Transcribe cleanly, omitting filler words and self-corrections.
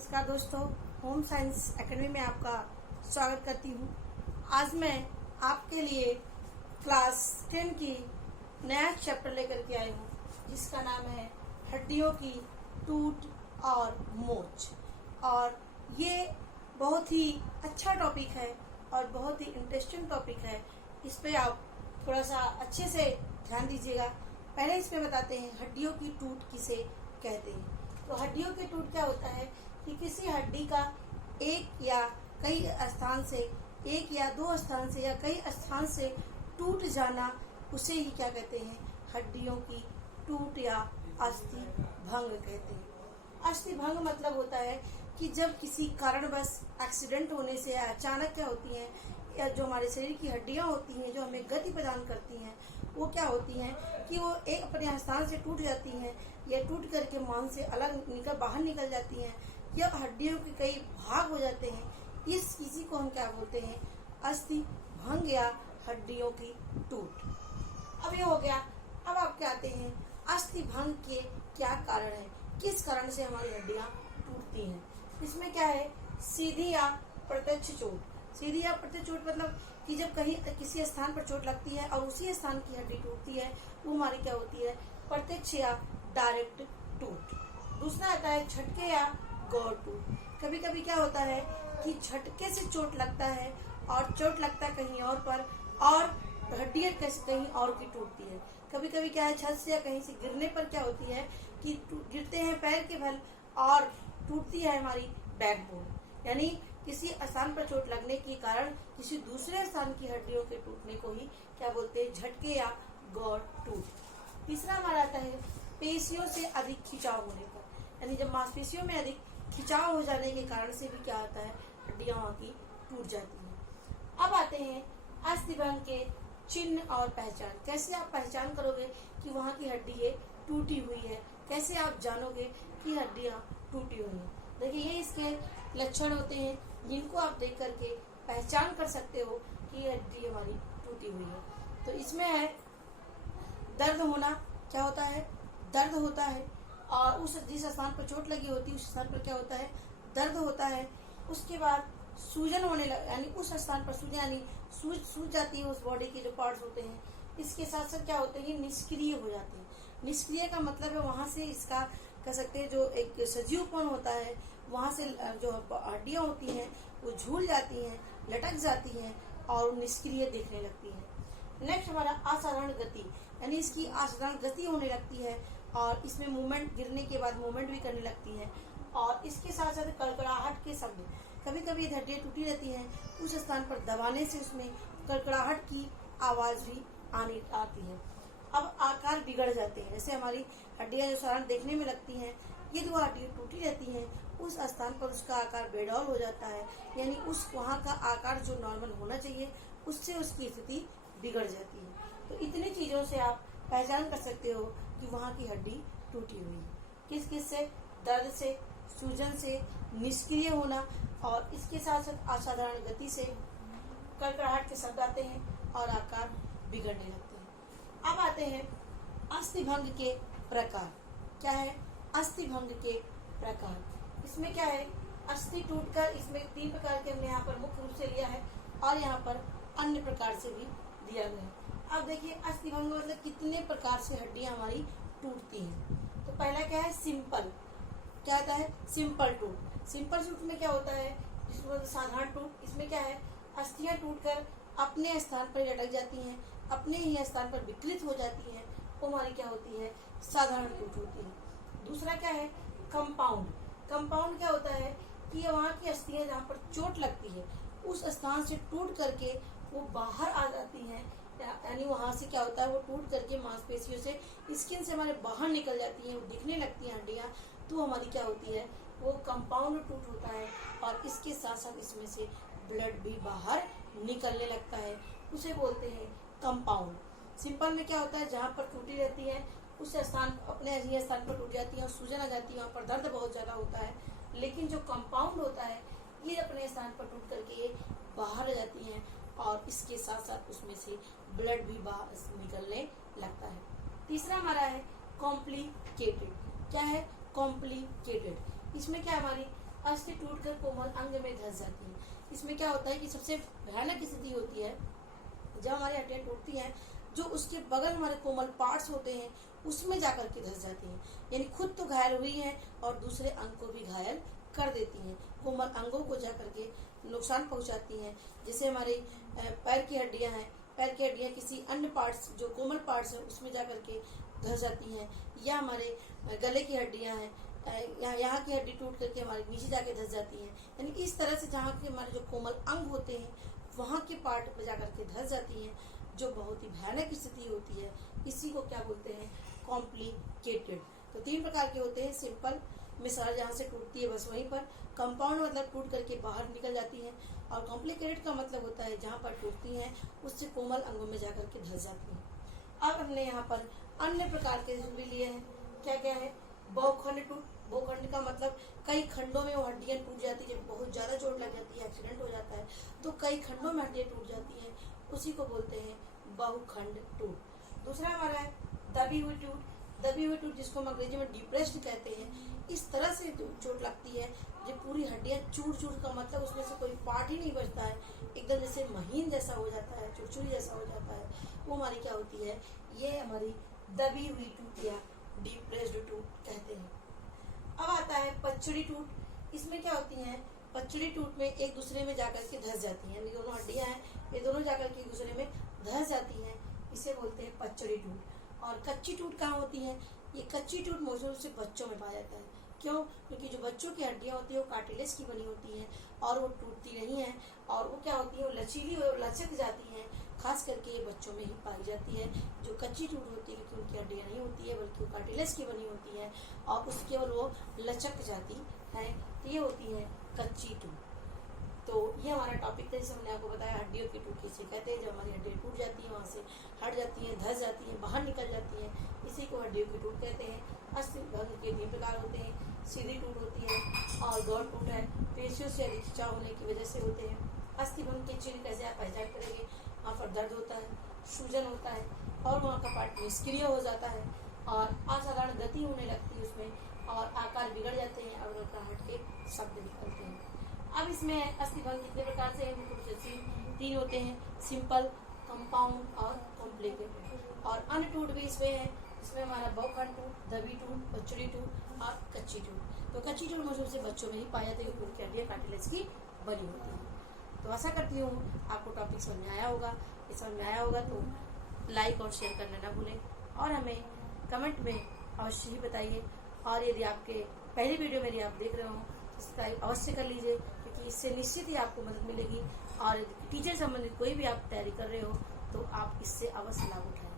नमस्कार दोस्तों, home science academy में आपका स्वागत करती हूँ। आज मैं आपके लिए क्लास 10 की नया चैप्टर लेकर के आई हूँ, जिसका नाम है हड्डियों की टूट और मोच। और ये बहुत ही अच्छा टॉपिक है और बहुत ही इंटरेस्टिंग टॉपिक है। इस पे आप थोड़ा सा अच्छे से ध्यान दीजिएगा। पहले इसमें बताते हैं हड्डियों की टूट किसे कहते हैं। तो हड्डियों की टूट क्या होता है कि किसी हड्डी का एक या कई स्थान से, एक या दो स्थान से या कई स्थान से टूट जाना, उसे ही क्या कहते हैं, हड्डियों की टूट या अस्थि भंग कहते हैं। अस्थि भंग मतलब होता है कि जब किसी कारणवश एक्सीडेंट होने से अचानक क्या होती हैं, या जो हमारे शरीर की हड्डियां होती हैं जो हमें गति प्रदान करती हैं, वो क्या होती हैं कि वो एक अपने स्थान से टूट जाती हैं या टूट करके मांस से अलग बाहर निकल जाती हैं, या हड्डियों के कई भाग हो जाते हैं। इसी को हम क्या बोलते हैं, अस्थि भंग या हड्डियों की टूट। अब ये हो गया। अब आप क्या आते हैं, अस्थि भंग के क्या कारण है, किस कारण से हमारी हड्डियां टूटती हैं। इसमें क्या है, सीधी या प्रत्यक्ष चोट। सीधी या प्रत्यक्ष चोट मतलब कि जब कहीं किसी स्थान पर चोट लगती है और उसी स्थान की हड्डी टूटती है, वो हमारी क्या होती है, प्रत्यक्ष या डायरेक्ट टूट। दूसरा आता है झटके या गौर टूट। कभी कभी क्या होता है कि झटके से चोट लगता है और चोट लगता है कहीं और पर, और हड्डियां कहीं और की टूटती है। कभी कभी क्या है, छत से या कहीं से गिरने पर क्या होती है कि गिरते हैं पैर के बल और टूटती है हमारी बैकबोन। यानी किसी स्थान पर चोट लगने के कारण किसी दूसरे स्थान की हड्डियों के टूटने को ही क्या बोलते हैं, झटके या गौर टूट। तीसरा हमारा आता है पेशियों से अधिक खिंचाव होने पर, यानी जब मांसपेशियों में अधिक खिंचाव हो जाने के कारण से भी क्या होता है, हड्डियां वहां की टूट जाती हैं। अब आते हैं अस्थि भंग के चिन्ह और पहचान। कैसे आप पहचान करोगे कि वहां की हड्डी ये टूटी हुई है, कैसे आप जानोगे कि हड्डियां टूटी हुई हैं। देखिए, ये इसके लक्षण होते हैं जिनको आप देख करके पहचान कर सकते हो कि हड्डी हमारी टूटी हुई है। तो इसमें है दर्द होना। क्या होता है, दर्द होता है, और उस जिस स्थान पर चोट लगी होती है उस स्थान पर क्या होता है, दर्द होता है। उसके बाद सूजन होने लगा, यानी उस स्थान पर सूजन, यानी सूज जाती है उस बॉडी के जो पार्ट्स होते हैं। इसके साथ साथ क्या होते हैं, निष्क्रिय हो जाते हैं। निष्क्रिय का मतलब है वहां से इसका कह सकते हैं जो एक सजीवपन होता है, वहां से जो हड्डियां होती हैं वो झूल जाती हैं, लटक जाती हैं और निष्क्रिय दिखने लगती हैं। नेक्स्ट हमारा असाधारण गति, यानी इसकी असाधारण गति होने लगती है और इसमें मूवमेंट, गिरने के बाद मूवमेंट भी करने लगती है। और इसके साथ साथ कड़कड़ाहट के शब्द। कभी कभी हड्डियां टूटी रहती हैं, उस स्थान पर दबाने से उसमें कड़कड़ाहट की आवाज भी आती है। अब आकार बिगड़ जाते हैं, जैसे हमारी हड्डियां जो साधारण देखने में लगती हैं, यदि वो हड्डियां टूटी रहती हैं उस स्थान पर उसका आकार बेडौल हो जाता है, यानी उस वहाँ का आकार जो नॉर्मल होना चाहिए उससे उसकी स्थिति बिगड़ जाती है। तो इतनी चीजों से आप पहचान कर सकते हो कि वहाँ की हड्डी टूटी हुई है। किस किस से, दर्द से, सूजन से, निष्क्रिय होना, और इसके साथ साथ असाधारण गति से, कड़कड़ाहट के शब्द आते हैं और आकार बिगड़ने लगते हैं। अब आते हैं अस्थि भंग के प्रकार। क्या है, अस्थि भंग के प्रकार। इसमें क्या है, अस्थि टूटकर, इसमें 3 प्रकार के हमने यहाँ पर मुख्य रूप से लिया है और यहाँ पर अन्य प्रकार से भी दिया गया है। अब देखिए, अस्थि भंग मतलब कितने प्रकार से हड्डियां हमारी टूटती हैं। तो पहला क्या है, सिंपल। क्या होता है, सिंपल टूट। सिंपल टूट में क्या होता है, जिसमें साधारण टूट, इसमें क्या है, अस्थियां टूटकर अपने स्थान पर लटक जाती हैं, अपने ही स्थान पर विकृत हो जाती हैं, वो हमारी क्या होती है, साधारण टूट होती है। दूसरा क्या है, कंपाउंड। कंपाउंड क्या होता है कि वहाँ की अस्थियां जहाँ पर चोट लगती है उस स्थान से टूट करके वो बाहर आ जाती हैं, यानी वहाँ से क्या होता है, वो टूट करके मांसपेशियों से, स्किन से हमारे बाहर निकल जाती हैं, वो दिखने लगती हैं हड्डियाँ, तो हमारी क्या होती है, वो कंपाउंड टूट होता है। और इसके साथ साथ इसमें से ब्लड भी बाहर निकलने लगता है, उसे बोलते हैं कंपाउंड। सिंपल में क्या होता है, जहाँ पर टूटी रहती है उस स्थान, अपने अजीज स्थान पर टूट जाती है और सूजन आ जाती है, वहाँ पर दर्द बहुत ज़्यादा होता है। लेकिन जो कंपाउंड होता है ये अपने स्थान पर टूट करके बाहर आ जाती हैं और इसके साथ साथ उसमें से ब्लड भी बाहर निकलने लगता है। तीसरा हमारा है कॉम्प्लिकेटेड। क्या है, कॉम्प्लिकेटेड। इसमें क्या हमारी अस्थि टूटकर कोमल अंग में धंस जाती है। इसमें क्या होता है कि सबसे भयानक स्थिति होती है जब हमारी हड्डियां टूटती हैं, जो उसके बगल हमारे कोमल पार्ट्स होते हैं उसमें जाकर के धंस जाती हैं, यानी खुद तो घायल हुई हैं और दूसरे अंग को भी घायल कर देती हैं, कोमल अंगों को जाकर के नुकसान पहुंचाती हैं। जैसे हमारे पैर की हड्डियां हैं, पैर की हड्डियां किसी अन्य पार्ट्स जो कोमल पार्ट्स हैं उसमें जाकर के धंस जाती हैं, या हमारे गले की हड्डियां हैं, यहाँ की हड्डी टूट करके हमारे नीचे जाके धंस जाती हैं। यानी इस तरह से जहाँ के हमारे जो कोमल अंग होते हैं वहाँ के पार्ट पर जाकर के धंस जाती हैं, जो बहुत ही भयानक स्थिति होती है। इसी को क्या बोलते हैं, कॉम्प्लिकेटेड। तो 3 प्रकार के होते हैं, सिंपल में सारा जहाँ से टूटती है बस वहीं पर, कंपाउंड मतलब टूट करके बाहर निकल जाती है, और कॉम्प्लिकेटेड का मतलब होता है जहाँ पर टूटती हैं उससे कोमल अंगों में जाकर के धंस जाती हैं। अब हमने यहाँ पर अन्य प्रकार के भी लिए हैं। क्या क्या है, बहुखंड टूट। बहुखंड का मतलब कई खंडों में वो हड्डियां टूट जाती है, जब बहुत ज्यादा चोट लग जाती है, एक्सीडेंट हो जाता है तो कई खंडों में हड्डियां टूट जाती हैं, उसी को बोलते हैं बहुखंड टूट। दूसरा हमारा है दबी हुई टूट। दबी हुई टूट जिसको हम अंग्रेजी में डिप्रेस्ड कहते हैं। इस तरह से चोट लगती है जब पूरी हड्डियां चूर चूर का मतलब उसमें से कोई पार्ट ही नहीं बचता है, एकदम जैसे महीन जैसा हो जाता है, चुरचुरी जैसा हो जाता है, वो हमारी क्या होती है, ये हमारी दबी हुई टूट या डिप्रेस्ड टूट कहते हैं। अब आता है पचड़ी टूट। इसमें क्या होती है, पचड़ी टूट में एक दूसरे में जाकर के धंस जाती हैं, दोनों हड्डियां हैं ये दोनों जाकर के एक दूसरे में धंस जाती हैं, इसे बोलते हैं पचड़ी टूट। और कच्ची टूट कहाँ होती है, ये कच्ची टूट मोस्ट रूप से बच्चों में पाया जाता है। क्यों, क्योंकि जो बच्चों की हड्डियां होती है वो कार्टिलेज की बनी होती हैं और वो टूटती नहीं है, और वो क्या होती है, वो लचीली और लचक जाती हैं। खास करके ये बच्चों में ही पाई जाती है। जो कच्ची टूट होती है क्योंकि उनकी हड्डियां नहीं होती है बल्कि वो कार्टिलेज की बनी होती है और उसके केवल वो लचक जाती है, ये होती है कच्ची टूट। तो ये हमारा टॉपिक था जिसे हमने आपको बताया हड्डियों की टूट किसे कहते हैं। जब हमारी हड्डियां टूट जाती हैं, वहाँ से हट जाती हैं, धंस जाती हैं, बाहर निकल जाती हैं, इसी को हड्डियों की टूट कहते हैं। अस्थि भंग के 3 प्रकार होते हैं, सीधी टूट होती है और गौड़ टूट है, पेशियों से अधिक खिंचाव होने की वजह से होते हैं। अस्थि भंग के चिन्ह कैसे आप पहचान करेंगे, वहाँ पर दर्द होता है, सूजन होता है और वहाँ का पार्ट निष्क्रिय हो जाता है और असाधारण गति होने लगती है उसमें और आकार बिगड़ जाते हैं और घबराहट के शब्द निकलते हैं। अब इसमें अस्थि भंग कितने प्रकार से है, 3 होते हैं, सिंपल, कंपाउंड और कॉम्प्लिकेटेड। और अन्य टूट भी इसमें है, इसमें हमारा बहुखंड टूट, दबी टूट, पचड़ी टूट और कच्ची टूट। तो कच्ची टूट मुझे से बच्चों में ही पाया जाता है क्योंकि उनकी हड्डियां कार्टिलेज की बनी होती है। तो आशा करती हूँ आपको टॉपिक समझ में आया होगा। ये समझ में आया होगा तो लाइक और शेयर करना ना भूलें और हमें कमेंट में अवश्य ही बताइए। और यदि आपके पहली वीडियो मेरी आप देख रहे हो तो सब्सक्राइब अवश्य कर लीजिए, क्योंकि इससे निश्चित ही आपको मदद मिलेगी। और टीचर संबंधित कोई भी आप तैयारी कर रहे हो तो आप इससे अवश्य लाभ उठाएं।